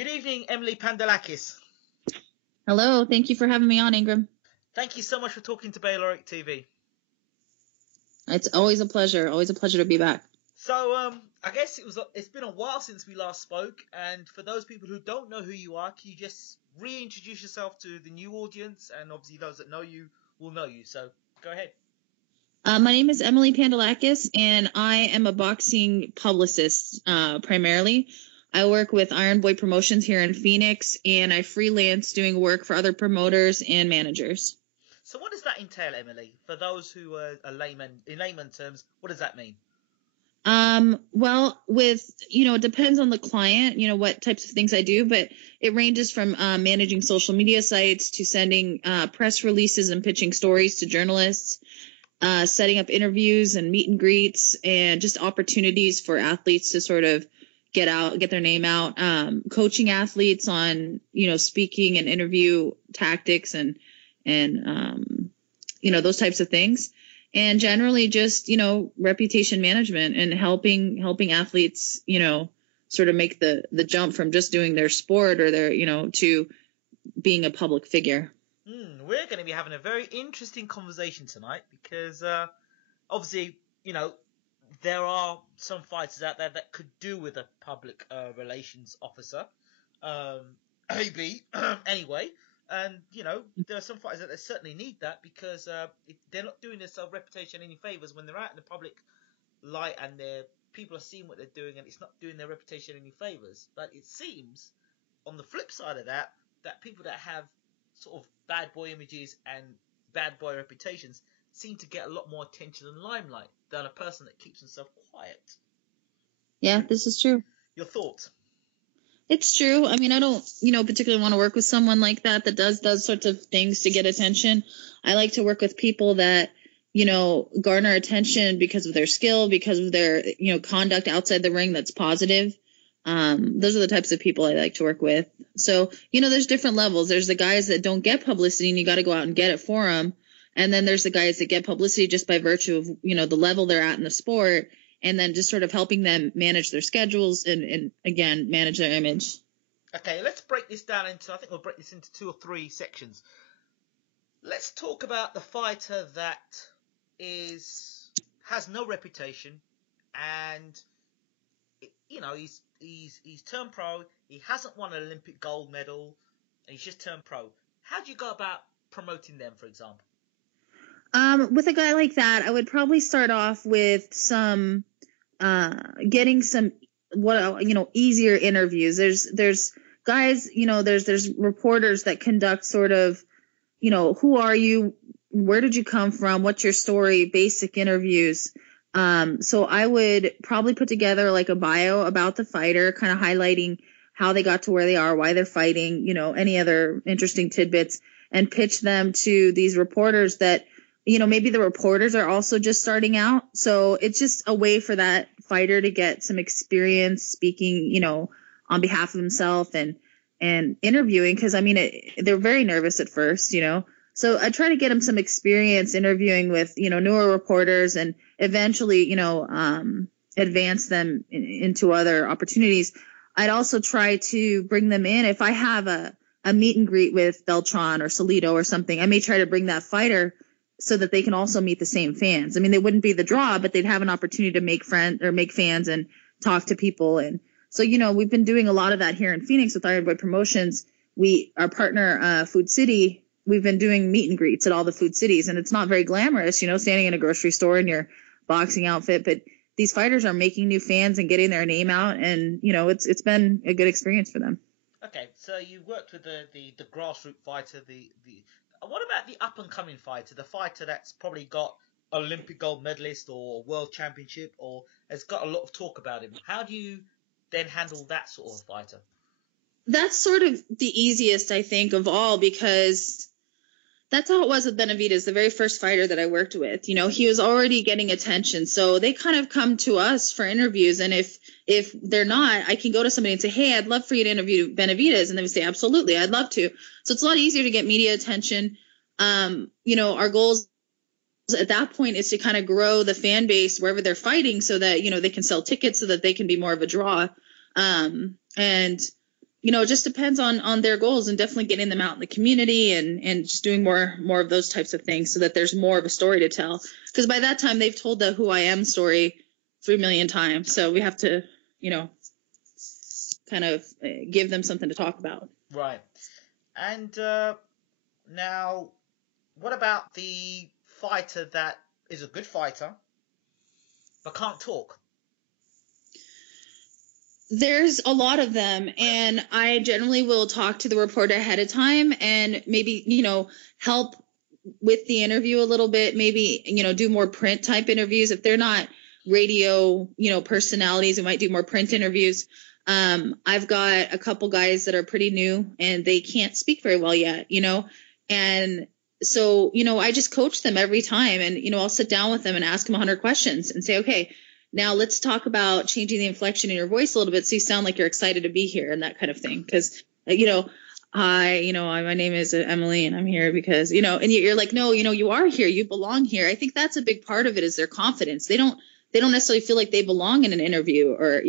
Good evening, Emily Pandalekis. Hello, thank you for having me on, Ingram. Thank you so much for talking to BaylorIC TV. It's always a pleasure to be back. So, I guess it's been a while since we last spoke, and for those people who don't know who you are, can you just reintroduce yourself to the new audience, and obviously those that know you will know you, so go ahead. My name is Emily Pandalekis, and I am a boxing publicist primarily. I work with Iron Boy Promotions here in Phoenix, and I freelance doing work for other promoters and managers. So what does that entail, Emily? For those who are in layman terms, what does that mean? Well, it depends on the client, what types of things I do, but it ranges from managing social media sites to sending press releases and pitching stories to journalists, setting up interviews and meet and greets, and just opportunities for athletes to sort of get their name out, coaching athletes on, speaking and interview tactics and those types of things. And generally just, reputation management and helping athletes, sort of make the jump from just doing their sport or their, to being a public figure. We're going to be having a very interesting conversation tonight because, obviously, there are some fighters out there that could do with a public relations officer, AB, anyway. And, there are some fighters that certainly need that because they're not doing their reputation any favours when they're out in the public light and people are seeing what they're doing and it's not doing their reputation any favours. But it seems, on the flip side of that people that have sort of bad boy images and bad boy reputations seem to get a lot more attention and limelight than a person that keeps himself quiet. Yeah, this is true. Your thoughts? It's true. I mean, I don't, particularly want to work with someone like that does those sorts of things to get attention. I like to work with people that, garner attention because of their skill, because of their, conduct outside the ring that's positive. Those are the types of people I like to work with. So, there's different levels. There's the guys that don't get publicity and you got to go out and get it for them. And then there's the guys that get publicity just by virtue of, the level they're at in the sport. And then just sort of helping them manage their schedules and again, manage their image. Okay, let's break this down I think we'll break this into 2 or 3 sections. Let's talk about the fighter that has no reputation and, he's turned pro, he hasn't won an Olympic gold medal, and he's just turned pro. How do you go about promoting them, for example? With a guy like that, I would probably start off with getting some, easier interviews. There's guys, there's reporters that conduct sort of, who are you? Where did you come from? What's your story? Basic interviews. So I would probably put together like a bio about the fighter, kind of highlighting how they got to where they are, why they're fighting, any other interesting tidbits, and pitch them to these reporters that, maybe the reporters are also just starting out. So it's just a way for that fighter to get some experience speaking, on behalf of himself and interviewing. Cause they're very nervous at first, so I try to get them some experience interviewing with, newer reporters and eventually, advance them into other opportunities. I'd also try to bring them in. If I have a meet and greet with Beltran or Salido or something, I may try to bring that fighter so that they can also meet the same fans. They wouldn't be the draw, but they'd have an opportunity to make fans and talk to people. And so, we've been doing a lot of that here in Phoenix with Iron Boy Promotions. Our partner, Food City, we've been doing meet and greets at all the food cities, and it's not very glamorous, standing in a grocery store in your boxing outfit, but these fighters are making new fans and getting their name out, and, it's been a good experience for them. Okay, so you worked with the grassroots fighter, what about the up-and-coming fighter, the fighter that's probably got Olympic gold medalist or world championship or has got a lot of talk about him? How do you then handle that sort of fighter? That's sort of the easiest, I think, of all, because that's how it was with Benavidez, the very first fighter that I worked with. He was already getting attention, so they kind of come to us for interviews, and if they're not, I can go to somebody and say, hey, I'd love for you to interview Benavidez, and they would say, absolutely, I'd love to. So it's a lot easier to get media attention. Our goals at that point is to kind of grow the fan base wherever they're fighting so that, they can sell tickets so that they can be more of a draw. And it just depends on their goals, and definitely getting them out in the community and just doing more of those types of things so that there's more of a story to tell. Because by that time they've told the who I am story 3 million times. So we have to, kind of give them something to talk about. Right. And now, what about the fighter that is a good fighter but can't talk? There's a lot of them, and I generally will talk to the reporter ahead of time and maybe, help with the interview a little bit, maybe, do more print type interviews. If they're not radio, personalities, we might do more print interviews. I've got a couple guys that are pretty new and they can't speak very well yet, and so, I just coach them every time, and, I'll sit down with them and ask them 100 questions and say, okay, now let's talk about changing the inflection in your voice a little bit so you sound like you're excited to be here and that kind of thing. Because, hi, my name is Emily and I'm here because, and you're like, no, you are here. You belong here. I think that's a big part of it is their confidence. They don't necessarily feel like they belong in an interview or,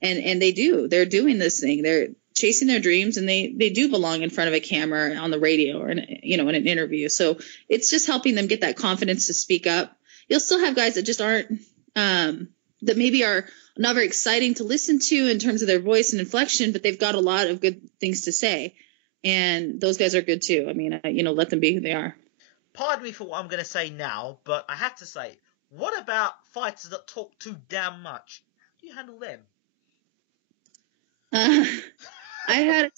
and they do. They're doing this thing. They're chasing their dreams, and they do belong in front of a camera on the radio or, in an interview. So it's just helping them get that confidence to speak up. You'll still have guys that just aren't, that maybe are not very exciting to listen to in terms of their voice and inflection, but they've got a lot of good things to say. And those guys are good too. I mean, let them be who they are. Pardon me for what I'm going to say now, but I have to say, what about fighters that talk too damn much? How do you handle them? I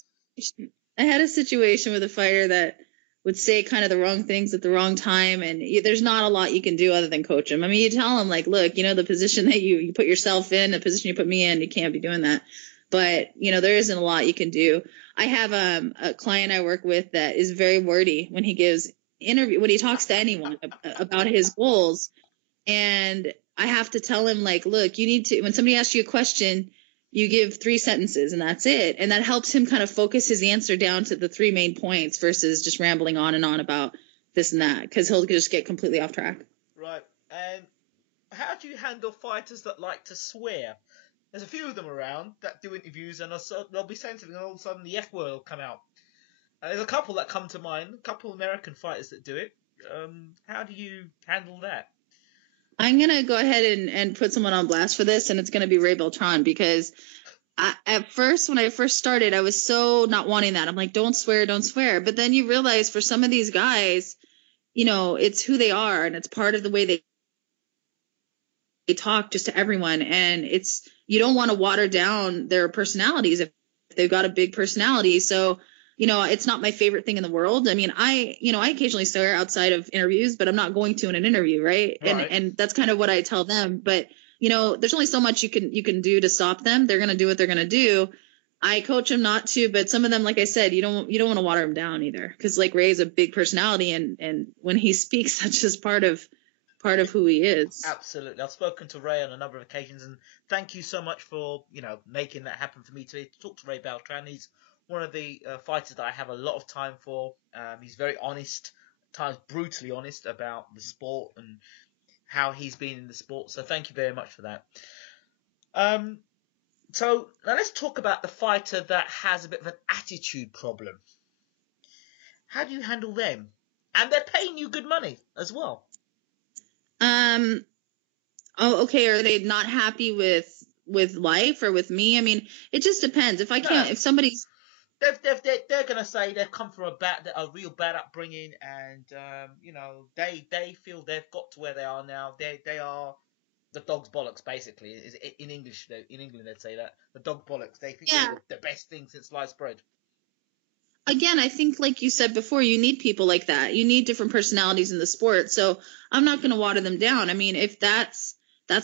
had a situation with a fighter that would say kind of the wrong things at the wrong time, and there's not a lot you can do other than coach them. I mean, you tell them like, look, the position that you put yourself in, the position you put me in, you can't be doing that. But there isn't a lot you can do. I have a client I work with that is very wordy when he gives when he talks to anyone about his goals, and I have to tell him like, look, you need to, when somebody asks you a question, you give 3 sentences and that's it. And that helps him kind of focus his answer down to the 3 main points versus just rambling on and on about this and that, because he'll just get completely off track. Right. And how do you handle fighters that like to swear? There's a few of them around that do interviews and they'll be saying something and all of a sudden the F word will come out. There's a couple that come to mind, a couple American fighters that do it. How do you handle that? I'm going to go ahead and put someone on blast for this, and it's going to be Ray Beltran, because at first, when I first started, I was so not wanting that. I'm like, don't swear. But then you realize for some of these guys, it's who they are, and it's part of the way they talk just to everyone. And you don't want to water down their personalities if they've got a big personality. So, it's not my favorite thing in the world. I mean, I occasionally swear outside of interviews, but I'm not going to in an interview, right? And that's kind of what I tell them. But, there's only so much you can do to stop them. They're going to do what they're going to do. I coach them not to, but some of them, like I said, you don't want to water them down either. Because like Ray's a big personality, and when he speaks, that's just part of who he is. Absolutely. I've spoken to Ray on a number of occasions, and thank you so much for, making that happen for me today to talk to Ray Beltran. He's one of the fighters that I have a lot of time for. He's very honest, at times brutally honest about the sport and how he's been in the sport. So thank you very much for that. So now let's talk about the fighter that has a bit of an attitude problem. How do you handle them? And they're paying you good money as well. Oh, okay. Are they not happy with life or with me? I mean, it just depends. If I can't, if somebody's, they're gonna say they've come from a real bad upbringing, and they feel they've got to where they are now. They are the dog's bollocks, basically. In English, in England they'd say that the dog bollocks. They think they're the best thing since sliced bread. Again, I think, like you said before, you need people like that. You need different personalities in the sport. So I'm not going to water them down. I mean, if that's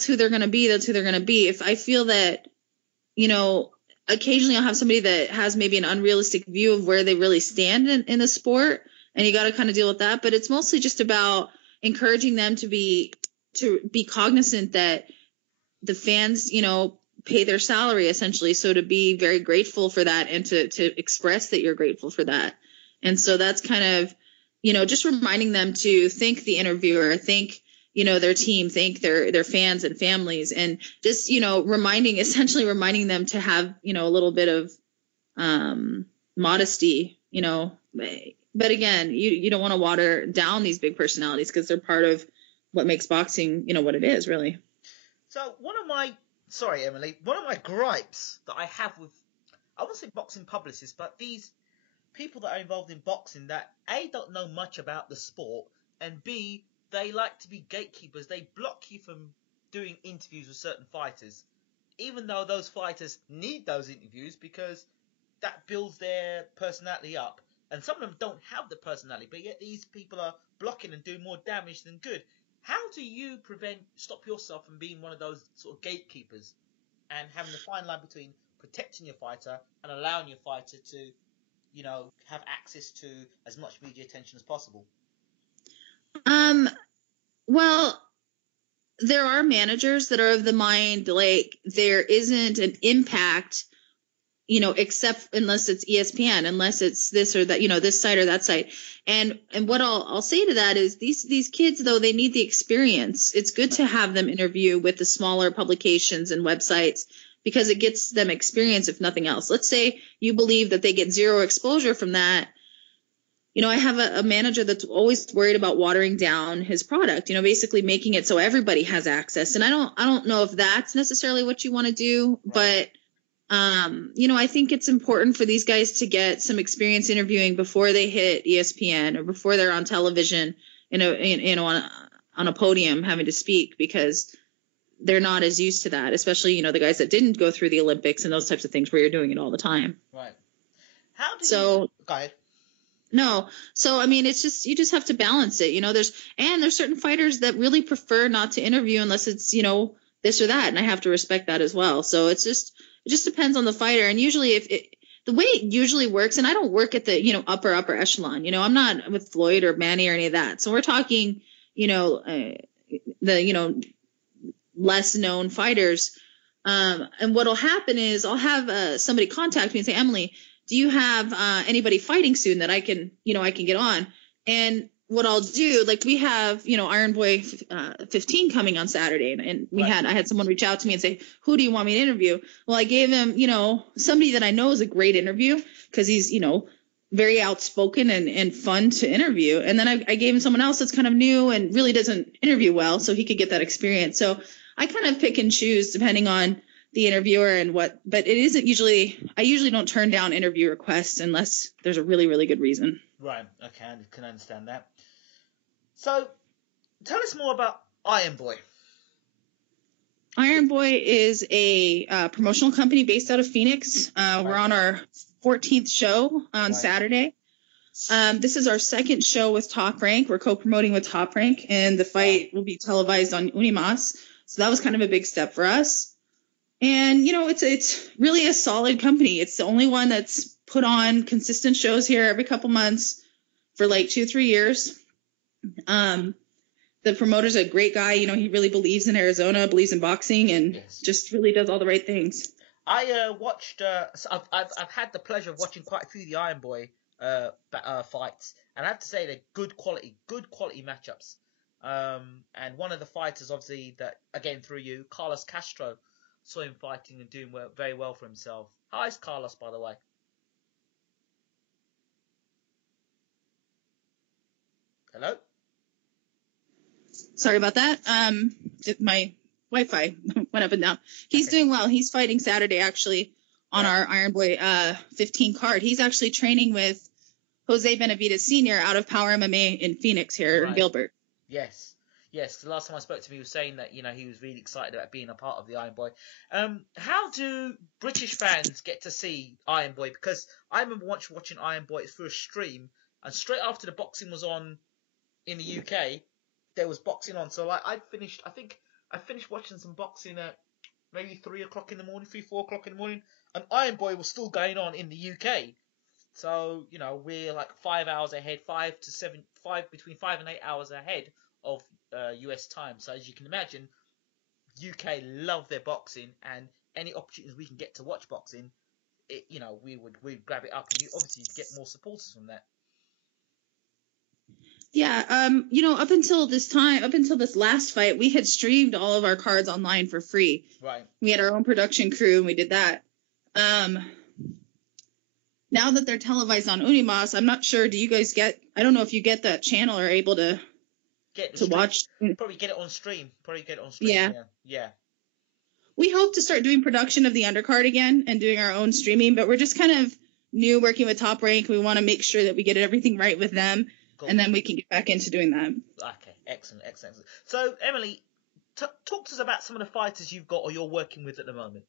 who they're going to be, that's who they're going to be. If I feel that, occasionally I'll have somebody that has maybe an unrealistic view of where they really stand in the sport, and you got to kind of deal with that. But it's mostly just about encouraging them to be cognizant that the fans, pay their salary essentially. So to be very grateful for that, and to express that you're grateful for that. And so that's kind of, just reminding them to thank the interviewer, thank, their team, thank their fans and families, and just, essentially reminding them to have, a little bit of modesty, but again, you don't want to water down these big personalities because they're part of what makes boxing, what it is really. So one of my gripes that I have with, I won't say boxing publicists, but these people that are involved in boxing that A, don't know much about the sport, and B, they like to be gatekeepers. They block you from doing interviews with certain fighters, even though those fighters need those interviews because that builds their personality up. And some of them don't have the personality, but yet these people are blocking and doing more damage than good. How do you stop yourself from being one of those sort of gatekeepers and having the fine line between protecting your fighter and allowing your fighter to, have access to as much media attention as possible? Well, there are managers that are of the mind, like, there isn't an impact, except unless it's ESPN, unless it's this or that, this site or that site. And what I'll say to that is these kids, though, they need the experience. It's good to have them interview with the smaller publications and websites because it gets them experience, if nothing else. Let's say you believe that they get zero exposure from that. I have a manager that's always worried about watering down his product, basically making it so everybody has access. And I don't know if that's necessarily what you want to do, right. But I think it's important for these guys to get some experience interviewing before they hit ESPN or before they're on television, on a podium having to speak, because they're not as used to that, especially, the guys that didn't go through the Olympics and those types of things where you're doing it all the time. Right. Go ahead. No. So, it's just, you just have to balance it. There's certain fighters that really prefer not to interview unless it's, this or that. And I have to respect that as well. So it just depends on the fighter. And usually the way it usually works, and I don't work at the, upper echelon, I'm not with Floyd or Manny or any of that. So we're talking, the, less known fighters. And what'll happen is I'll have somebody contact me and say, Emily, do you have anybody fighting soon that I can get on? And what I'll do, like, we have, Iron Boy 15 coming on Saturday, and I had someone reach out to me and say, who do you want me to interview? Well, I gave him, somebody that I know is a great interview because he's, very outspoken and fun to interview. And then I gave him someone else that's kind of new and really doesn't interview well, so he could get that experience. So I kind of pick and choose depending on the interviewer and but it isn't I usually don't turn down interview requests unless there's a really, really good reason. Right. Okay. I can understand that. So tell us more about Iron Boy. Iron Boy is a promotional company based out of Phoenix. Right. We're on our 14th show on Saturday. This is our second show with Top Rank. We're co-promoting with Top Rank, and the fight will be televised on Unimas. So that was kind of a big step for us. And, it's really a solid company. It's the only one that's put on consistent shows here every couple months for like 2-3 years. The promoter's a great guy. He really believes in Arizona, believes in boxing, and just really does all the right things. I watched, so I've had the pleasure of watching quite a few of the Iron Boy fights. And I have to say they're good quality matchups. And one of the fighters, obviously, that, again, through you, Carlos Castro, saw him fighting and doing very well for himself. How is Carlos, by the way? Hello? Sorry about that. My Wi-Fi went up and down. He's doing well. He's fighting Saturday, actually, on our Iron Boy 15 card. He's actually training with Jose Benavidez Sr. out of Power MMA in Phoenix here in Gilbert. Yes. The last time I spoke to him, he was saying that, he was really excited about being a part of the Iron Boy. How do British fans get to see Iron Boy? Because I remember watching Iron Boy through a stream, and straight after the boxing was on in the UK, there was boxing on. So I finished watching some boxing at maybe 3 o'clock in the morning, 4 o'clock in the morning, and Iron Boy was still going on in the UK. So, we're like 5 hours ahead, between 5 and 8 hours ahead of US time. So as you can imagine, UK love their boxing, and any opportunities we can get to watch boxing, we'd grab it up, and obviously you'd get more supporters from that. Yeah, up until this last fight, we had streamed all of our cards online for free. Right. We had our own production crew, and we did that. now that they're televised on Unimas, I'm not sure. Do you guys I don't know if you get that channel or are able to watch. Probably get it on stream. Yeah. We hope to start doing production of the undercard again and doing our own streaming, but we're just kind of new working with Top Rank. We want to make sure that we get everything right with them, and then we can get back into doing that. Okay, excellent. So, Emily, talk to us about some of the fighters you've got or you're working with at the moment.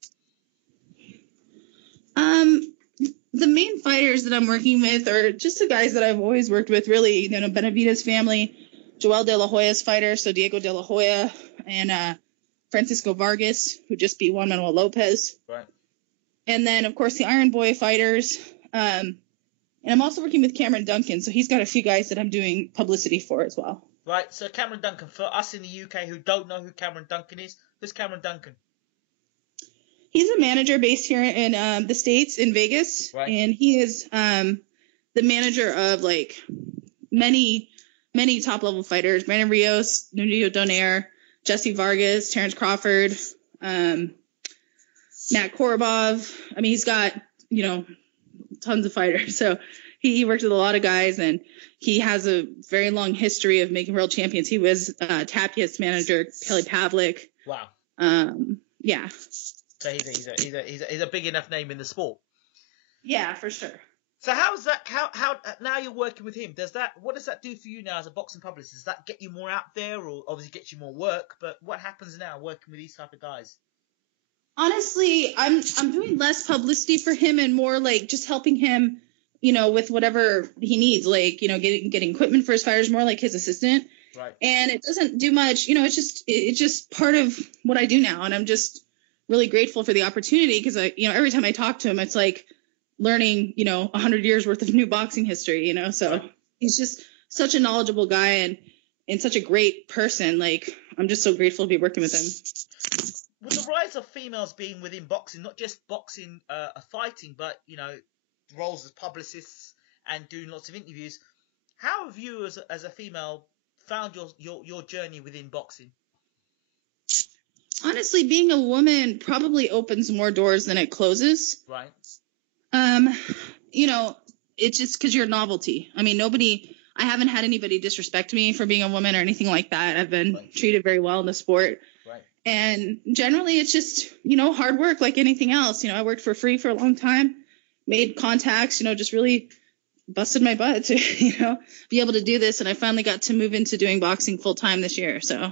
The main fighters that I'm working with are just the guys that I've always worked with, really. Benavidez family, Joel De La Hoya's fighter, so Diego De La Hoya, and Francisco Vargas, who just beat Juan Manuel Lopez. Right. And then, of course, the Iron Boy fighters. And I'm also working with Cameron Duncan, so he's got a few guys that I'm doing publicity for as well. Right, so Cameron Duncan, for us in the UK who don't know who Cameron Duncan is, who's Cameron Duncan? He's a manager based here in the States, in Vegas. Right. And he is the manager of, many top-level fighters. Brandon Rios, Nuno Donaire, Jesse Vargas, Terrence Crawford, Matt Korobov. I mean, he's got, tons of fighters. So he worked with a lot of guys, and he has a very long history of making world champions. He was Tapia's manager, Kelly Pavlik. Wow. Yeah. So he's a big enough name in the sport. Yeah, for sure. So how's that? How now you're working with him? What does that do for you now as a boxing publicist? Does that get you more out there, or obviously gets you more work? But what happens now working with these type of guys? Honestly, I'm doing less publicity for him and more just helping him, with whatever he needs, getting equipment for his fighters, more like his assistant. Right. And it doesn't do much, it's just part of what I do now, and I'm just really grateful for the opportunity because every time I talk to him, it's like learning 100 years worth of new boxing history. So he's just such a knowledgeable guy and such a great person. I'm just so grateful to be working with him. With the rise of females being within boxing, not just boxing, fighting, but roles as publicists and doing lots of interviews, how have you as a female found your journey within boxing? Honestly, being a woman probably opens more doors than it closes. Right. It's just because you're a novelty. I mean, I haven't had anybody disrespect me for being a woman or anything like that. I've been treated very well in the sport. Right. And generally it's just, hard work like anything else. I worked for free for a long time, made contacts, just really busted my butt to, be able to do this. And I finally got to move into doing boxing full time this year. So.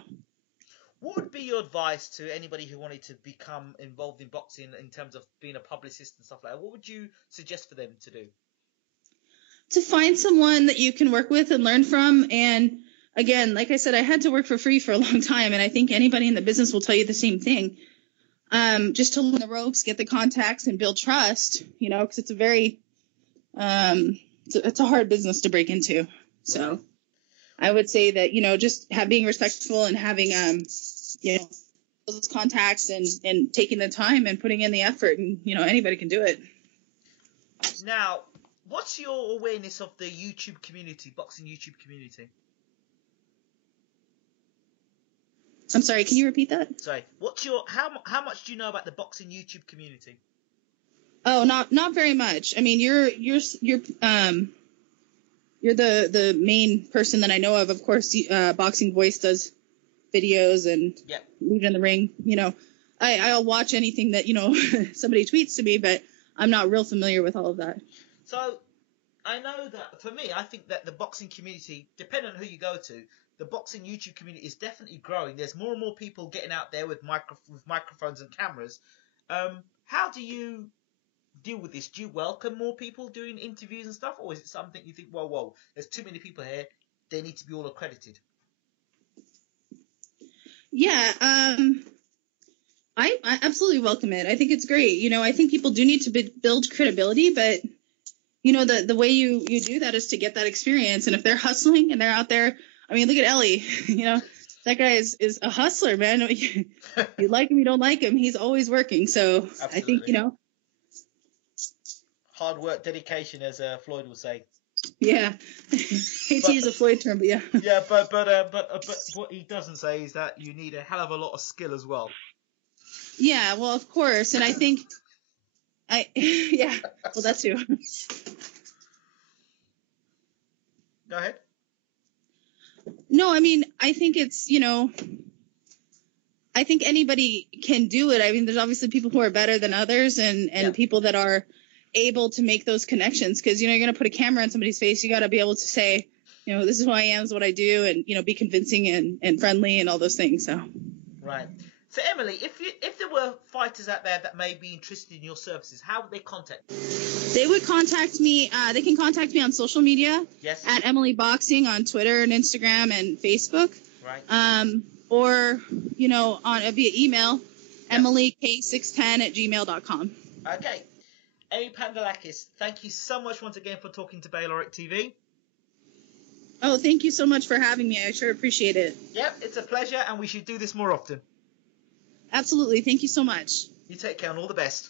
What would be your advice to anybody who wanted to become involved in boxing in terms of being a publicist and stuff like that? What would you suggest for them to do? To find someone that you can work with and learn from. And again, like I said, I had to work for free for a long time. And I think anybody in the business will tell you the same thing. Just to learn the ropes, get the contacts, and build trust, because it's a very, it's a hard business to break into. So. Right. I would say that, just being respectful and having, those contacts and taking the time and putting in the effort, and, anybody can do it. Now, what's your awareness of the YouTube community, boxing YouTube community? I'm sorry, can you repeat that? Sorry. How much do you know about the boxing YouTube community? Oh, not very much. I mean, you're the main person that I know of. Of course, Boxing Voice does videos and Leave It in the Ring. I'll watch anything that, somebody tweets to me, but I'm not real familiar with all of that. So I know that for me, I think that the boxing community, depending on who you go to, the boxing YouTube community is definitely growing. There's more and more people getting out there with microphones and cameras. How do you deal with this? Do you welcome more people doing interviews and stuff, or is it something you think, whoa, there's too many people here, they need to be all accredited? Yeah, I absolutely welcome it. I think it's great. I think people do need to build credibility, but the way you do that is to get that experience. And if they're hustling and they're out there, I mean, look at Ellie, that guy is a hustler, man. You like him, you don't like him, he's always working. So absolutely. I think, hard work, dedication, as Floyd will say. Yeah, hate to use a Floyd term, but yeah. Yeah, but what he doesn't say is that you need a hell of a lot of skill as well. Yeah, well, of course, and I think well, that's too. No, I mean, I think it's, I think anybody can do it. I mean, there's obviously people who are better than others and people that are able to make those connections. Because, you're going to put a camera on somebody's face. You got to be able to say, this is who I am, this is what I do, and, be convincing and friendly and all those things. So. Right. So, Emily, if there were fighters out there that may be interested in your services, how would they contact you? They would contact me. They can contact me on social media. Yes. At Emily Boxing on Twitter and Instagram and Facebook. Right. Or, via email, emilyk610@gmail.com. Okay. Emily Pandalekis, thank you so much once again for talking to BaylorIC TV. Oh, thank you so much for having me. I sure appreciate it. Yep, it's a pleasure, and we should do this more often. Absolutely. Thank you so much. You take care, and all the best.